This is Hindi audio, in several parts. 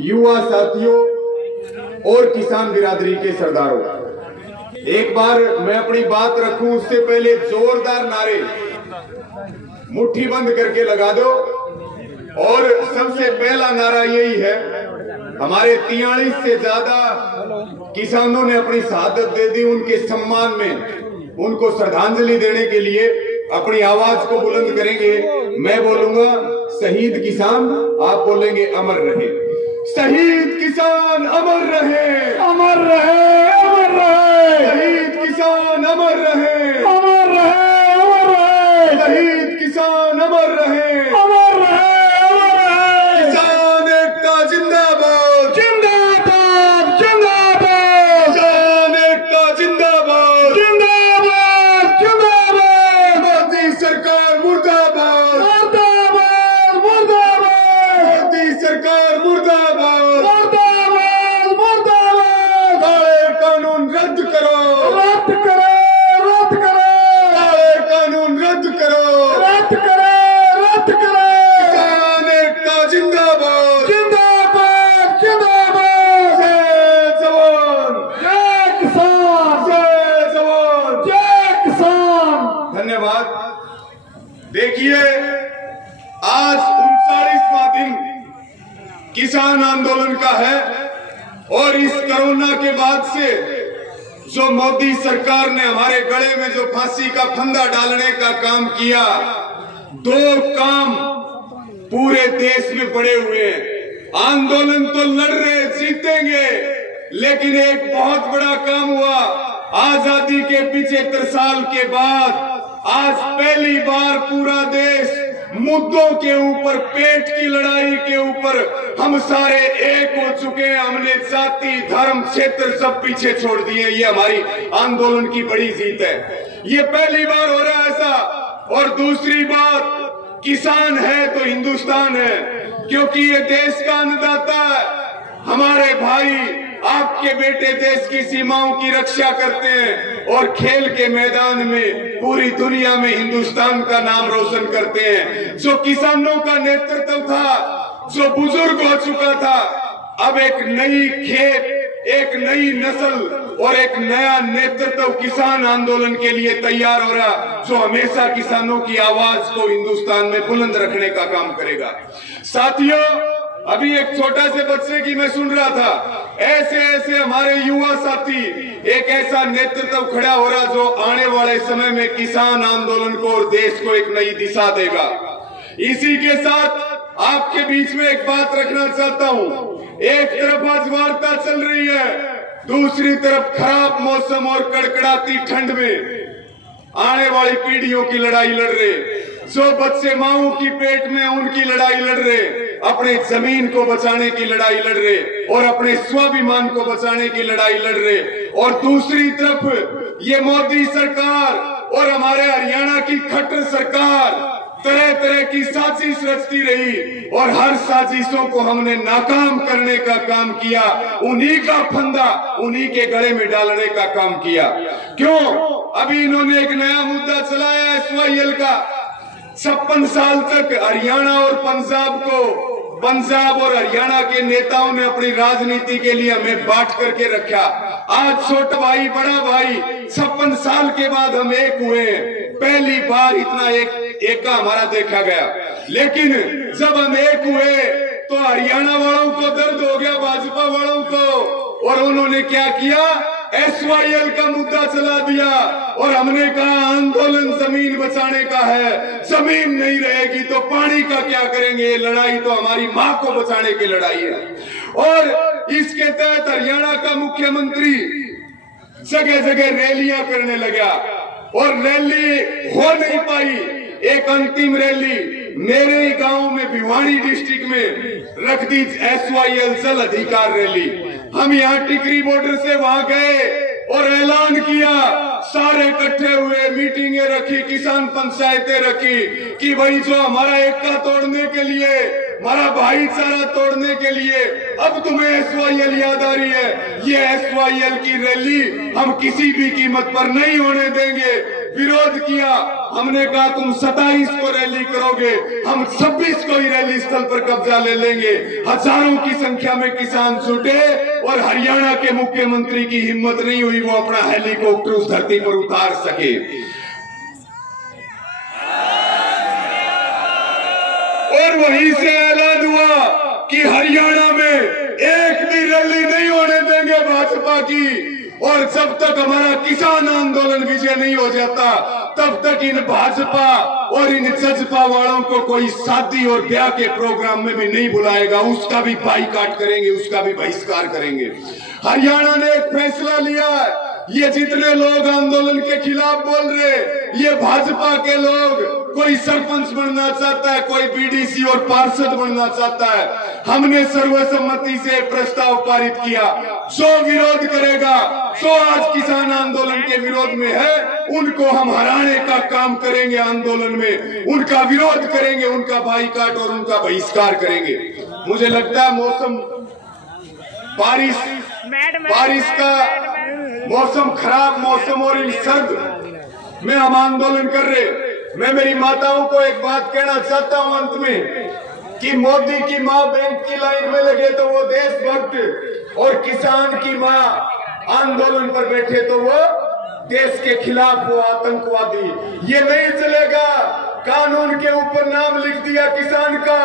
युवा साथियों और किसान बिरादरी के सरदारों, एक बार मैं अपनी बात रखूं उससे पहले जोरदार नारे मुट्ठी बंद करके लगा दो। और सबसे पहला नारा यही है, हमारे 43 से ज्यादा किसानों ने अपनी शहादत दे दी, उनके सम्मान में उनको श्रद्धांजलि देने के लिए अपनी आवाज को बुलंद करेंगे। मैं बोलूंगा शहीद किसान, आप बोलेंगे अमर रहे। शहीद किसान अमर रहे, अमर रहे, अमर रहे। शहीद किसान अमर रहे, अमर रहे, अमर रहे। शहीद किसान अमर रहे, अमर रहे, अमर रहे। किसान एकता जिंदाबाद, जिंदाबाद, जिंदाबाद, किसान एकता जिंदाबाद, जिंदाबाद, जिंदाबाद। मोदी सरकार मुर्दाबाद, मुर्दाबाद, मुर्दाबाद, मोदी सरकार मुर्दाबाद, मुर्दाबाद, मुर्दाबाद। काले कानून रद्द करो, रद्द करो, रद्द करो, काले कानून रद्द करो, रद्द करो, रद्द करो। किसान एकता जिंदाबाद, जिंदाबाद, जिंदाबाद। जय जवान, जय किसान, जय जवान। जय किसान। धन्यवाद। देखिए, आज 39वां दिन किसान आंदोलन का है और इस कोरोना के बाद से जो मोदी सरकार ने हमारे गले में जो फांसी का फंदा डालने का काम किया, दो काम पूरे देश में पड़े हुए हैं। आंदोलन तो लड़ रहे, जीतेंगे, लेकिन एक बहुत बड़ा काम हुआ। आजादी के 75 साल के बाद आज पहली बार पूरा देश मुद्दों के ऊपर, पेट की लड़ाई के ऊपर हम सारे एक हो चुके हैं। हमने जाति, धर्म, क्षेत्र सब पीछे छोड़ दिए। ये हमारी आंदोलन की बड़ी जीत है। ये पहली बार हो रहा है ऐसा। और दूसरी बात, किसान है तो हिंदुस्तान है, क्योंकि ये देश का अन्नदाता है। हमारे भाई, आपके बेटे देश की सीमाओं की रक्षा करते हैं और खेल के मैदान में पूरी दुनिया में हिंदुस्तान का नाम रोशन करते हैं। जो किसानों का नेतृत्व था, जो बुजुर्ग हो चुका था, अब एक नई खेत, एक नई नस्ल और एक नया नेतृत्व किसान आंदोलन के लिए तैयार हो रहा, जो हमेशा किसानों की आवाज को हिंदुस्तान में बुलंद रखने का काम करेगा। साथियों, अभी एक छोटा से बच्चे की मैं सुन रहा था, ऐसे ऐसे हमारे युवा साथी, एक ऐसा नेतृत्व खड़ा हो रहा जो आने वाले समय में किसान आंदोलन को और देश को एक नई दिशा देगा। इसी के साथ आपके बीच में एक बात रखना चाहता हूँ। एक तरफ आज वार्ता चल रही है, दूसरी तरफ खराब मौसम और कड़कड़ाती ठंड में आने वाली पीढ़ियों की लड़ाई लड़ रहे। जो बच्चे माओ की पेट में, उनकी लड़ाई लड़ रहे, अपने जमीन को बचाने की लड़ाई लड़ रहे और अपने स्वाभिमान को बचाने की लड़ाई लड़ रहे। और दूसरी तरफ ये मोदी सरकार और हमारे हरियाणा की खट्टर सरकार तरह तरह की साजिश रचती रही और हर साजिशों को हमने नाकाम करने का काम किया। उन्हीं का फंदा उन्हीं के गले में डालने का काम किया। क्यों? अभी इन्होंने एक नया मुद्दा चलाया SYL का। 56 साल तक हरियाणा और पंजाब और हरियाणा के नेताओं ने अपनी राजनीति के लिए हमें बांट करके रखा। आज छोटा भाई, बड़ा भाई, 56 साल के बाद हम एक हुए। पहली बार इतना एका हमारा देखा गया। लेकिन जब हम एक हुए तो हरियाणा वालों को दर्द हो गया, भाजपा वालों को, और उन्होंने क्या किया? SYL का मुद्दा चला दिया और हमने कहा आंदोलन जमीन बचाने का है। जमीन नहीं रहेगी तो पानी का क्या करेंगे? ये लड़ाई तो हमारी माँ को बचाने की लड़ाई है। और इसके तहत हरियाणा का मुख्यमंत्री जगह जगह रैलियां करने लगा और रैली हो नहीं पाई। एक अंतिम रैली मेरे ही गांव में, भिवानी डिस्ट्रिक्ट में रख दी, SYL जल अधिकार रैली। हम यहाँ टिकरी बॉर्डर से वहां गए और ऐलान किया, सारे इकट्ठे हुए, मीटिंगें रखी, किसान पंचायतें रखी कि भाई जो हमारा एकता तोड़ने के लिए, हमारा भाईचारा तोड़ने के लिए अब तुम्हें SYL याद आ रही है। ये SYL की रैली हम किसी भी कीमत पर नहीं होने देंगे। विरोध किया, हमने कहा तुम 27 को रैली करोगे, हम 26 को ही रैली स्थल पर कब्जा ले लेंगे। हजारों की संख्या में किसान जुटे और हरियाणा के मुख्यमंत्री की हिम्मत नहीं हुई वो अपना हेलीकॉप्टर उस धरती पर उतार सके। और वहीं से ऐलान हुआ कि हरियाणा में एक भी रैली नहीं होने देंगे भाजपा की, और जब तक हमारा किसान आंदोलन विजय नहीं हो जाता तब तक इन भाजपा और इन जजपा वालों को कोई शादी और ब्याह के प्रोग्राम में भी नहीं बुलाएगा, उसका भी बाइकाट करेंगे, उसका भी बहिष्कार करेंगे। हरियाणा ने एक फैसला लिया है, ये जितने लोग आंदोलन के खिलाफ बोल रहे, ये भाजपा के लोग, कोई सरपंच बनना चाहता है, कोई बीडीसी और पार्षद बनना चाहता है। हमने सर्वसम्मति से प्रस्ताव पारित किया, जो विरोध करेगा, जो आज किसान आंदोलन के विरोध में है, उनको हम हराने का काम करेंगे, आंदोलन में उनका विरोध करेंगे, उनका बाइकाट और उनका बहिष्कार करेंगे। मुझे लगता है मौसम बारिश का मौसम, खराब मौसम और इन सर्द में हम आंदोलन कर रहे। मैं मेरी माताओं को एक बात कहना चाहता हूं अंत में कि मोदी की माँ बैंक की लाइन में लगे तो वो देशभक्त, और किसान की माँ आंदोलन पर बैठे तो वो देश के खिलाफ वो आतंकवादी। ये नहीं चलेगा। कानून के ऊपर नाम लिख दिया किसान का,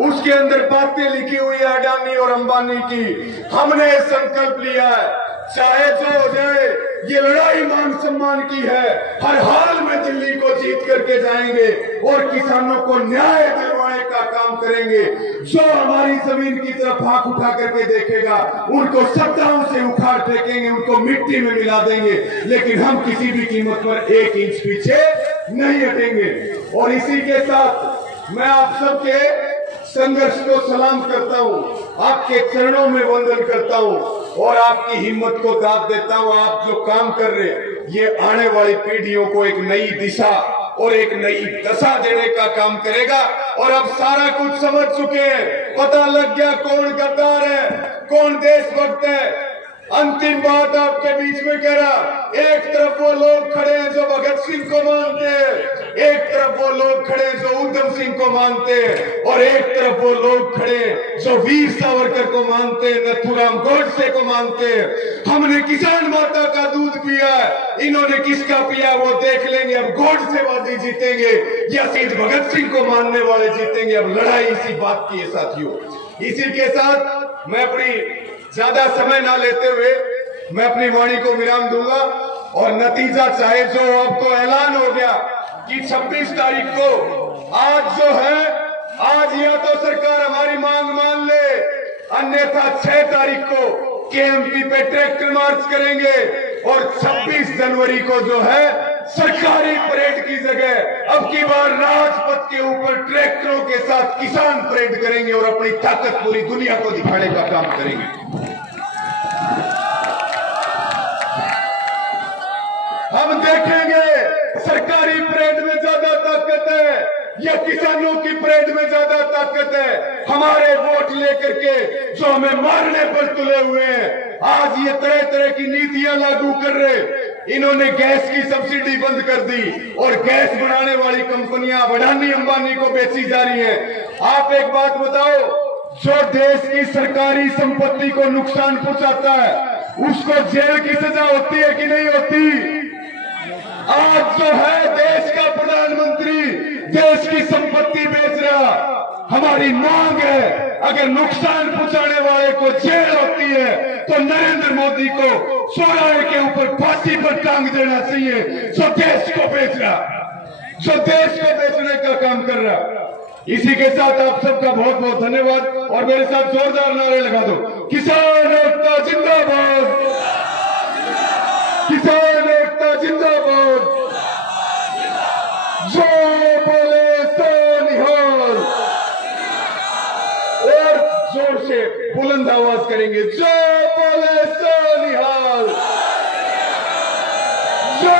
उसके अंदर बातें लिखी हुई है अडानी और अंबानी की। हमने संकल्प लिया है, चाहे जो हो जाए, ये लड़ाई मान सम्मान की है, हर हाल में दिल्ली को जीत करके जाएंगे और किसानों को न्याय दिलवाने का काम करेंगे। जो हमारी जमीन की तरफ आंख उठा करके देखेगा, उनको सत्ताओं से उखाड़ फेंकेंगे, उनको मिट्टी में मिला देंगे, लेकिन हम किसी भी कीमत पर 1 इंच पीछे नहीं हटेंगे। और इसी के साथ मैं आप सबके संघर्ष को सलाम करता हूं, आपके चरणों में वंदन करता हूं और आपकी हिम्मत को दाद देता हूं। आप जो काम कर रहे, ये आने वाली पीढ़ियों को एक नई दिशा और एक नई दशा देने का काम करेगा। और अब सारा कुछ समझ चुके हैं, पता लग गया कौन गद्दार है, कौन देशभक्त है। अंतिम बात आपके बीच में कह रहा, एक तरफ वो लोग खड़े हैं जो भगत सिंह को मानते हैं, एक तरफ वो लोग खड़े हैं जो उधम सिंह को मानते हैं, और एक तरफ वो लोग खड़े हैं जो वीर सावरकर को मानते हैं, नथुराम गोडसे को मानते हैं। हमने किसान माता का दूध पिया है, इन्होंने किसका पिया वो देख लेंगे। अब गोडसेवादी जीतेंगे या शहीद भगत सिंह को मानने वाले जीतेंगे। अब लड़ाई इसी बात की है साथियों। इसी के साथ मैं अपनी ज्यादा समय ना लेते हुए मैं अपनी वाणी को विराम दूंगा। और नतीजा चाहे जो, अब तो ऐलान हो गया कि 26 तारीख को, आज जो है, आज या तो सरकार हमारी मांग मान ले, अन्यथा 6 तारीख को केएमपी पे ट्रैक्टर मार्च करेंगे और 26 जनवरी को जो है सरकारी परेड की जगह अब की बार राजपथ के ऊपर ट्रैक्टरों के साथ किसान परेड करेंगे और अपनी ताकत पूरी दुनिया को दिखाने का काम करेंगे। हम देखेंगे सरकारी परेड में ज्यादा ताकत है या किसानों की परेड में ज्यादा ताकत है। हमारे वोट लेकर के जो हमें मारने पर तुले हुए हैं, आज ये तरह तरह की नीतियां लागू कर रहे। इन्होंने गैस की सब्सिडी बंद कर दी और गैस बनाने वाली कंपनियां अडानी अंबानी को बेची जा रही है। आप एक बात बताओ, जो देश की सरकारी संपत्ति को नुकसान पहुंचाता है उसको जेल की सजा होती है कि नहीं होती? आज जो है देश का प्रधानमंत्री देश की संपत्ति बेच रहा, हमारी मांग है अगर नुकसान पहुंचाने वाले को जेल होती है तो नरेंद्र मोदी को चौराहे के ऊपर फांसी पर टांग देना चाहिए। जो देश को बेच रहा, जो देश को बेचने का काम कर रहा। इसी के साथ आप सबका बहुत बहुत धन्यवाद और मेरे साथ जोरदार नारे लगा दो, किसान एकता जिंदाबाद, किसान एकता जिंदाबाद, जो बोले सो निहाल। और जोर से बुलंद आवाज करेंगे, जो बोले सो निहाल, जो